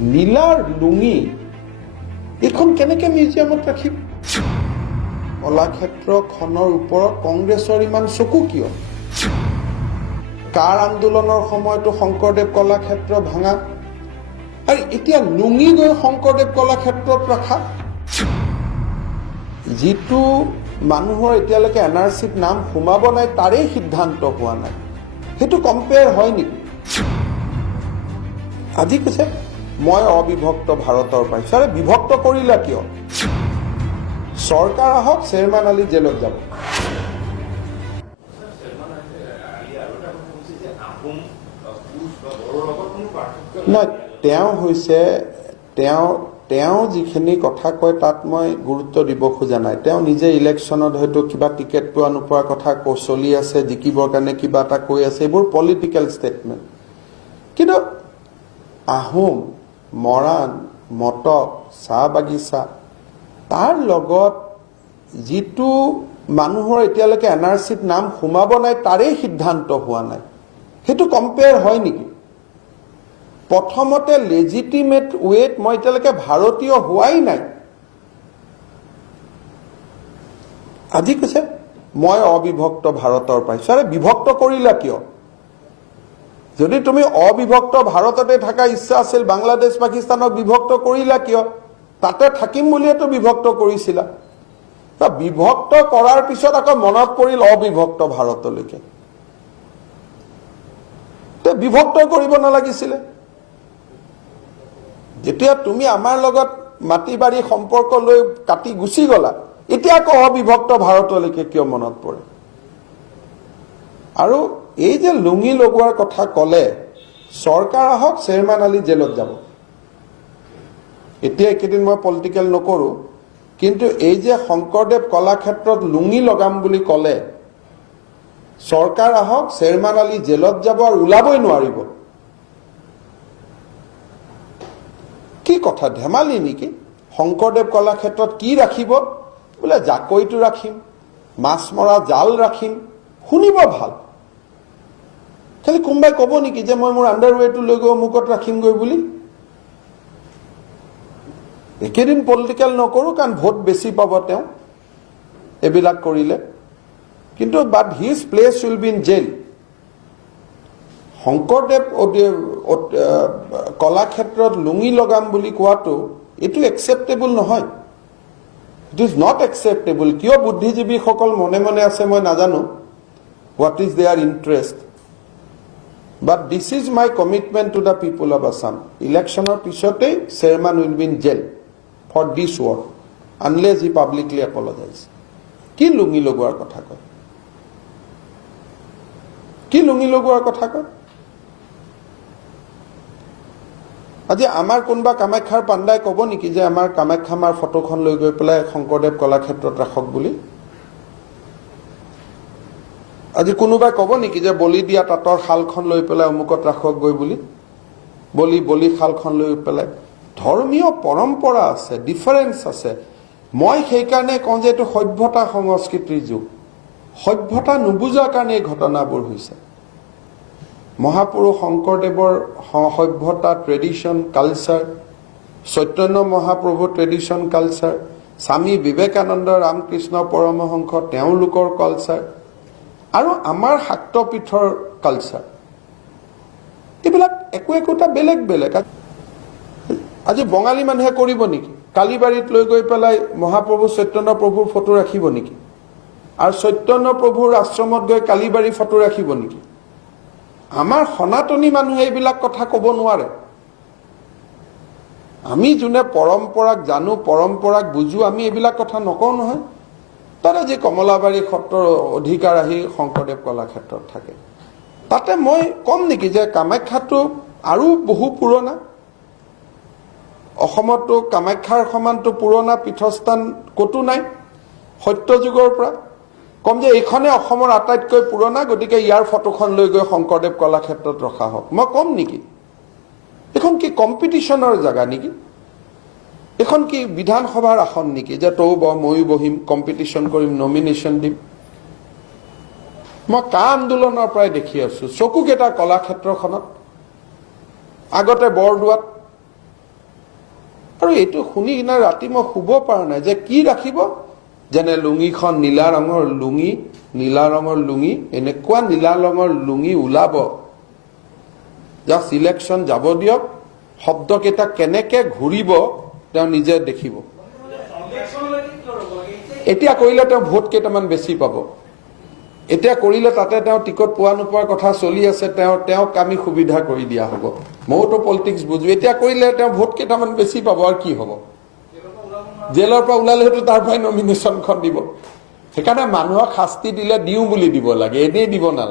নীলাৰ লুঙি এইখন কেনেকৈ মিউজিয়ামত ৰাখিব? কলাক্ষেত্ৰখনৰ ওপৰত কংগ্ৰেছৰ ইমান চকু কিয়? কাৰ আন্দোলনৰ সময়তো শংকৰদেৱ কলাক্ষেত্ৰ ভাঙা, আৰু এতিয়া লুঙি গৈ শংকৰদেৱ কলাক্ষেত্ৰত ৰখা। যিটো মানুহৰ এতিয়ালৈকে NRCত নাম সোমাব নাই তাৰেই সিদ্ধান্ত হোৱা নাই, সেইটো কম্পেয়াৰ হয় নেকি? আজি কৈছে মই অবিভক্ত ভাৰতৰ পাইছো। আৰে বিভক্ত কৰিলা কিয়? চৰকাৰ আহক, চেয়াৰমেন আলী জেলত যাব। নাই, তেওঁ হৈছে তেওঁ যিখিনি কথা কয় তাত মই গুৰুত্ব দিব খোজা নাই। তেওঁ নিজে ইলেকশ্যনত হয়তো কিবা টিকেট পোৱা নোপোৱাৰ কথা চলি আছে, জিকিবৰ কাৰণে কিবা এটা কৈ আছে, এইবোৰ পলিটিকেল ষ্টেটমেণ্ট। কিন্তু আহোম, মৰাণ, মটক, চাহ বাগিচা, তাৰ লগত যিটো মানুহৰ এতিয়ালৈকে NRCত নাম সোমাব নাই তাৰেই সিদ্ধান্ত হোৱা নাই, সেইটো কম্পেয়াৰ হয় নেকি? প্ৰথমতে লেজিটিমেট ৱেত মই এতিয়ালৈকে ভাৰতীয় হোৱাই নাই। আজি কৈছে মই অবিভক্ত ভাৰতৰ পাইছো। আৰে বিভক্ত কৰিলা কিয়? যদি তুমি অবিভক্ত ভাৰততে থকা ইচ্ছা আছিল, বাংলাদেশ পাকিস্তানক বিভক্ত কৰিলা কিয়? তাতে থাকিম বুলিয়েতো বিভক্ত কৰিছিলা। বিভক্ত কৰাৰ পিছত আকৌ মনত পৰিল অবিভক্ত ভাৰতলৈকে। বিভক্ত কৰিব নালাগিছিলে। যেতিয়া তুমি আমাৰ লগত মাটি বাৰী সম্পৰ্ক লৈ কাটি গুচি গলা, এতিয়া আকৌ অবিভক্ত ভাৰতলৈকে কিয় মনত পৰে? আৰু এই যে লুঙি লগোৱাৰ কথা কলে, চৰকাৰ আহক, চেয়াৰমেন আলী জেলত যাব। এতিয়া এইকেইদিন মই পলিটিকেল নকৰো, কিন্তু এই যে শংকৰদেৱ কলাক্ষেত্ৰত লুঙি লগাম বুলি কলে, চৰকাৰ আহক, চেয়াৰমেন আলী জেলত যাব আৰু ওলাবই নোৱাৰিব। কি কথা, ধেমালি নেকি? শংকৰদেৱ কলাক্ষেত্ৰত কি ৰাখিব? বোলে জাকৈটো ৰাখিম, মাছ মৰা জাল ৰাখিম, শুনিব ভাল। খালি কোনোবাই কব নেকি যে মই মোৰ আণ্ডাৰৱেৰটো লৈ গৈ অমুকত ৰাখিমগৈ বুলি? একেদিন পলিটিকেল নকৰো, কাৰণ ভোট বেছি পাব তেওঁ এইবিলাক কৰিলে। কিন্তু but his place will be in jail. Sankardev কলাক্ষেত্ৰত লুঙি লগাম বুলি কোৱাটো এইটো একচেপ্টেবল নহয়। It is not acceptable. কিয় বুদ্ধিজীৱীসকল মনে মনে আছে মই নাজানো, what is their interest, but this is my commitment to the people of Assam. ইলেকশ্যনৰ পিছতেই chairman will be in jail for this word, unless he publicly apologise. কি লুঙি লগোৱাৰ কথা কয়? কি লুঙি লগোৱাৰ কথা কয়? আজি আমাৰ কোনোবা কামাখ্যাৰ পাণ্ডাই কব নেকি যে আমাৰ কামাখ্যা মাৰ ফটোখন লৈ গৈ পেলাই শংকৰদেৱ কলাক্ষেত্ৰত ৰাখক বুলি? আজি কোনোবাই কব নেকি যে বলি দিয়া তাঁতৰ শালখন লৈ পেলাই অমুকত ৰাখক গৈ বুলি? বলি শালখন লৈ পেলাই ধৰ্মীয় পৰম্পৰা আছে, ডিফাৰেঞ্চ আছে। মই সেইকাৰণে কওঁ যে এইটো সভ্যতা সংস্কৃতিৰ যুগ। সভ্যতা নুবুজাৰ কাৰণে এই ঘটনাবোৰ হৈছে। মহাপুৰুষ শংকৰদেৱৰ সভ্যতা, ট্ৰেডিশ্যন, কালচাৰ, চৈতন্য মহাপ্ৰভু ট্ৰেডিশ্যন, কালচাৰ, স্বামী বিবেকানন্দ, ৰামকৃষ্ণ পৰমহংস তেওঁলোকৰ কালচাৰ, আৰু আমাৰ শাক্তপীঠৰ কালচাৰ, এইবিলাক একোটা বেলেগ বেলেগ। আজি বঙালী মানুহে কৰিব নেকি? কালীবাৰীত লৈ গৈ পেলাই মহাপ্ৰভু চৈতন্য প্ৰভুৰ ফটো ৰাখিব নেকি? আৰু চৈতন্য প্ৰভুৰ আশ্ৰমত গৈ কালীবাৰী ফটো ৰাখিব নেকি? আমাৰ সনাতনী মানুহে এইবিলাক কথা কব নোৱাৰে। আমি যোনে পৰম্পৰাক জানো, পৰম্পৰাক বুজো, আমি এইবিলাক কথা নকওঁ নহয়। তাতে যি কমলাবাৰী সত্ৰৰ অধিকাৰ আহি শংকৰদেৱ কলাক্ষেত্ৰত থাকে, তাতে মই কম নেকি যে কামাখ্যাটো আৰু বহু পুৰণা? অসমতো কামাখ্যাৰ সমানটো পুৰণা পীঠস্থান ক'তো নাই সত্যযুগৰ পৰা। কম যে এইখনে অসমৰ আটাইতকৈ পুৰণা, গতিকে ইয়াৰ ফটোখন লৈ গৈ শংকৰদেৱ কলাক্ষেত্ৰত ৰখা হওক, মই কম নেকি? এখন কি কম্পিটিশ্যনৰ জেগা নেকি? এখন কি বিধানসভাৰ আসন নেকি যে তৌ বহ ময়ো বহিম, কম্পিটিশ্যন কৰিম, নমিনেশ্যন দিম? মই কা আন্দোলনৰ পৰাই দেখি আছো চকুকেইটা কলাক্ষেত্ৰখনত। আগতে বৰদোৱাত আৰু এইটো শুনি কিনে ৰাতি মই শুব পৰা নাই যে কি ৰাখিব, যেনে লুঙিখন নীলা ৰঙৰ লুঙি এনেকুৱা নীলা ৰঙৰ লুঙি ওলাব, জাষ্ট ইলেকশ্যন যাব দিয়ক, শব্দকেইটা কেনেকে ঘূৰিব তেওঁ নিজে দেখিব। এতিয়া কৰিলে তেওঁ ভোট কেইটামান বেছি পাব, এতিয়া কৰিলে তাতে তেওঁ টিকট পোৱা নোপোৱাৰ কথা চলি আছে, তেওঁক আমি সুবিধা কৰি দিয়া হ'ব। মইতো পলিটিক্স বুজো, এতিয়া কৰিলে তেওঁ ভোট কেইটামান বেছি পাব আৰু কি হ'ব, জেলৰ পৰা ওলালে হয়তো তাৰ পৰাই নমিনেশ্যনখন দিব। সেইকাৰণে মানুহক শাস্তি দিলে দিওঁ বুলি দিব লাগে, এনেই দিব নালাগে।